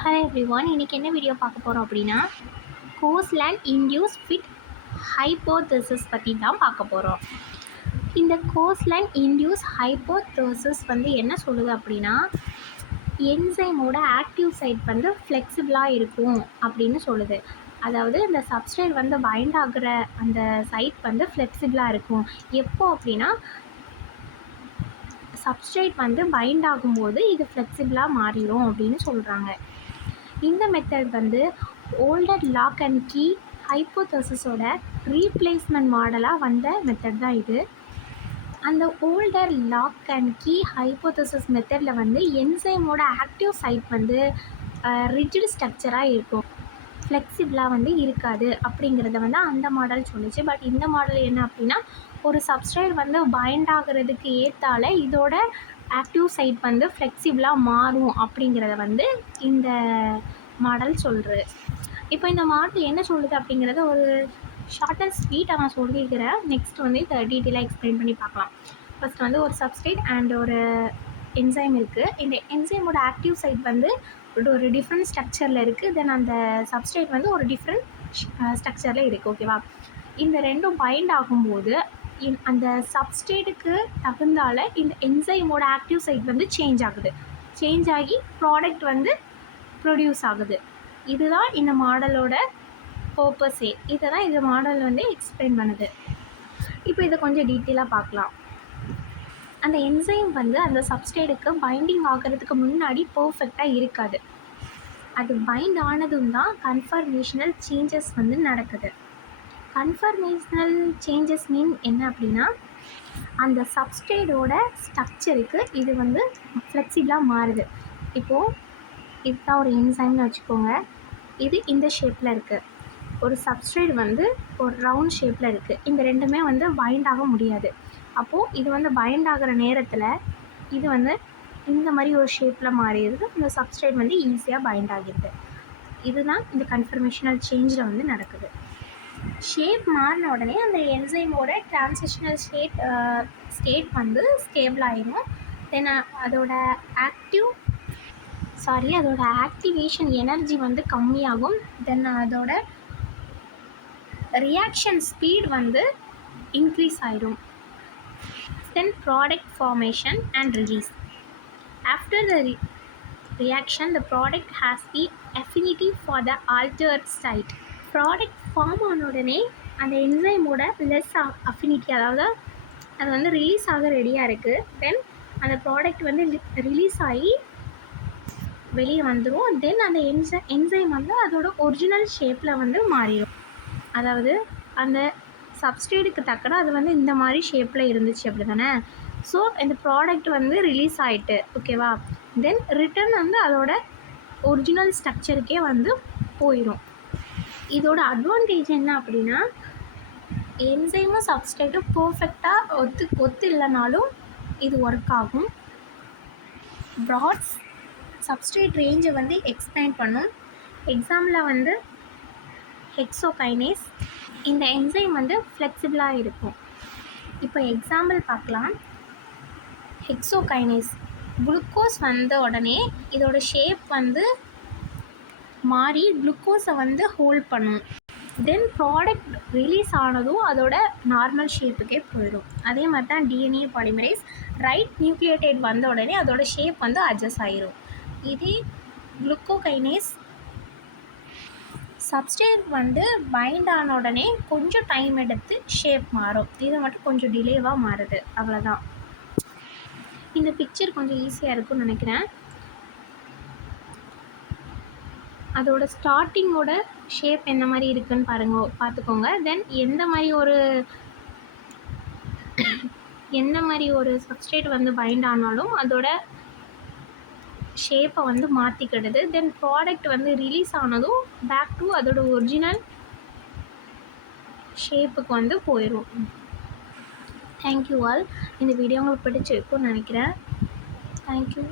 Hi everyone, இன்றைக்கி என்ன video பார்க்க போகிறோம் அப்படின்னா கோஸ்லேண்ட் இன்டியூஸ் ஃபிட் ஹைப்போதெசிஸ் பற்றி தான் பார்க்க போகிறோம். இந்த கோஸ்லேண்ட் இன்டியூஸ் ஹைப்போதெசிஸ் வந்து என்ன சொல்லுது அப்படின்னா, என்சைமோட ஆக்டிவ் சைட் வந்து ஃப்ளெக்சிபிளாக இருக்கும் அப்படின்னு சொல்லுது. அதாவது இந்த சப்ஸ்ட்ரேட் வந்து பைண்ட் ஆகிற அந்த சைட் வந்து ஃப்ளெக்சிபிளாக இருக்கும். எப்போ அப்படின்னா, சப்ஸ்ட்ரேட் வந்து பைண்ட் ஆகும்போது இது ஃப்ளெக்சிபிளாக மாறிடும் அப்படின்னு சொல்கிறாங்க. இந்த மெத்தட் வந்து ஓல்டர் லாக் அண்ட் கீ ஹைப்போதெசிஸோட ரீப்ளேஸ்மெண்ட் மாடலாக வந்த மெத்தட் தான் இது. அந்த older lock and key hypothesis மெத்தடில் வந்து என்சைமோட ஆக்டிவ் சைட் வந்து ரிஜிட் ஸ்ட்ரக்சராக இருக்கும், ஃப்ளெக்சிபிளாக வந்து இருக்காது அப்படிங்கிறத வந்து அந்த மாடல் சொல்லிச்சு. பட் இந்த மாடல் என்ன அப்படின்னா, ஒரு சப்ஸ்ட்ரேட் வந்து பைண்ட் ஆகிறதுக்கு ஏற்றால இதோட ஆக்டிவ் சைட் வந்து ஃப்ளெக்சிபிளாக மாறும் அப்படிங்கிறத வந்து இந்த மாடல் சொல்கிறது. இப்போ இந்த மாடல் என்ன சொல்லுது அப்படிங்கிறத ஒரு ஷார்ட் அண்ட் ஸ்வீட்டாக நான் சொல்லியிருக்கிறேன். நெக்ஸ்ட் வந்து இதை டீட்டெயிலாக எக்ஸ்பிளைன் பண்ணி பார்க்கலாம். ஃபஸ்ட் வந்து ஒரு சப்ஸ்ட்ரேட் அண்ட் ஒரு என்சைம் இருக்குது. இந்த என்சைமோட ஆக்டிவ் சைட் வந்து ஒரு டிஃப்ரெண்ட் ஸ்ட்ரக்சரில் இருக்குது. தென் அந்த சப்ஸ்ட்ரேட் வந்து ஒரு டிஃப்ரெண்ட் ஸ்ட்ரக்சரில் இருக்குது. ஓகேவா? இந்த ரெண்டும் பைண்ட் ஆகும்போது அந்த சப்ஸ்ட்ரேட்டுக்கு தகுந்தால இந்த என்சைமோட ஆக்டிவ் சைட் வந்து சேஞ்ச் ஆகுது. சேஞ்ச் ஆகி ப்ராடக்ட் வந்து ப்ரொடியூஸ் ஆகுது. இதுதான் இந்த மாடலோட பர்பஸே. இதை தான் இந்த மாடல் வந்து எக்ஸ்பிளைன் பண்ணுது. இப்போ இதை கொஞ்சம் டீட்டெயிலாக பார்க்கலாம். அந்த என்சைம் வந்து அந்த சப்ஸ்ட்ரேட்டுக்கு பைண்டிங் ஆகிறதுக்கு முன்னாடி பர்ஃபெக்டாக இருக்காது. அது பைண்ட் ஆனதும் தான் கன்ஃபர்மேஷனல் சேஞ்சஸ் வந்து நடக்குது. கன்ஃபர்மேஷனல் சேஞ்சஸ் மீன் என்ன அப்படின்னா, அந்த சப்ஸ்ட்ரேட்டோட ஸ்ட்ரக்சருக்கு இது வந்து ஃப்ளெக்சிபிளாக மாறுது. இப்போது இதுதான் ஒரு என்சைம்னு வச்சுக்கோங்க. இது இந்த ஷேப்பில் இருக்குது. ஒரு சப்ஸ்ட்ரேட் வந்து ஒரு ரவுண்ட் ஷேப்பில் இருக்குது. இந்த ரெண்டுமே வந்து பைண்ட் ஆக முடியாது. அப்போது இது வந்து பைண்ட் ஆகிற நேரத்தில் இது வந்து இந்த மாதிரி ஒரு ஷேப்பில் மாறிடுது. இந்த சப்ஸ்ட்ரேட் வந்து ஈஸியாக பைண்ட் ஆகிடுது. இதுதான் இந்த கன்ஃபர்மேஷனல் சேஞ்சில் வந்து நடக்குது. ஷேப் மாறின உடனே அந்த என்சைமோட டிரான்சிஷனல் ஸ்டேட் வந்து ஸ்டேபிள் ஆகிடும். தென் அதோட ஆக்டிவேஷன் எனர்ஜி வந்து கம்மியாகும். தென் அதோட ரியாக்ஷன் ஸ்பீட் வந்து இன்க்ரீஸ் ஆகிடும். தென் product formation and release. After the reaction, the product has the affinity for the altered site. Product form ஆன உடனே அந்த என்சைமோட லெஸ் அஃபினிட்டி, அதாவது அது வந்து ரிலீஸ் ஆக ரெடியாக இருக்குது. தென் அந்த ப்ராடக்ட் வந்து ரிலீஸ் ஆகி வெளியே வந்துடும். தென் அந்த என்சைம் வந்து அதோட ஒரிஜினல் ஷேப்பில் வந்து மாறிடும். அதாவது அந்த சப்ஸ்ட்ரேட்டுக்கு தக்கன அது வந்து இந்த மாதிரி ஷேப்பில் இருந்துச்சு அப்படி தானே. ஸோ இந்த ப்ராடக்ட் வந்து ரிலீஸ் ஆகிட்டு, ஓகேவா? தென் ரிட்டன் வந்து அதோட ஒரிஜினல் ஸ்ட்ரக்சருக்கே வந்து போயிடும். இதோட அட்வான்டேஜ் என்ன அப்படின்னா, என்சைமும் சப்ஸ்ட்ரேட்டும் பர்ஃபெக்டாக ஒத்து இல்லைனாலும் இது ஒர்க் ஆகும். ப்ராட் சப்ஸ்ட்ரேட் ரேஞ்சை வந்து எக்ஸ்பிளைன் பண்ணும். எக்ஸாம்பிளில் வந்து ஹெக்ஸோகைனேஸ். இந்த என்சைம் வந்து ஃப்ளெக்சிபிளாக இருக்கும். இப்போ எக்ஸாம்பிள் பார்க்கலாம். ஹெக்ஸோகைனேஸ் குளுக்கோஸ் வந்த உடனே இதோட ஷேப் வந்து மாறி குளுக்கோஸை வந்து ஹோல்ட் பண்ணும். தென் ப்ராடக்ட் ரிலீஸ் ஆனதும் அதோட நார்மல் ஷேப்புக்கே போயிடும். அதே மாதிரி தான் டிஎன்ஏ பாலிமரேஸ் ரைட் நியூக்ளியோடைட் வந்த உடனே அதோட ஷேப் வந்து அட்ஜஸ்ட் ஆகிரும். இதே குளுக்கோகைனேஸ் சப்ஸ்ட்ரேட் வந்து பைண்ட் ஆன உடனே கொஞ்சம் டைம் எடுத்து ஷேப் மாறும். இது மட்டும் கொஞ்சம் டிலேவாக மாறுது, அவ்வளோதான். இந்த பிக்சர் கொஞ்சம் ஈஸியாக இருக்கும்னு நினைக்கிறேன். அதோட ஸ்டார்டிங்கோட ஷேப் என்ன மாதிரி இருக்குன்னு பார்த்துக்கோங்க. தென் எந்த மாதிரி ஒரு சப்ஸ்ட்ரேட் வந்து பைண்ட் ஆனாலும் அதோட ஷேப்பை வந்து மாற்றிக்கிடுது. தென் ப்ராடக்ட் வந்து ரிலீஸ் ஆனதும் பேக் டு அதோட ஒரிஜினல் ஷேப்புக்கு வந்து போயிடும். Thank you all. இந்த வீடியோ உங்களுக்கு பிடிச்சிருக்குன்னு நினைக்கிறேன். தேங்க்யூ.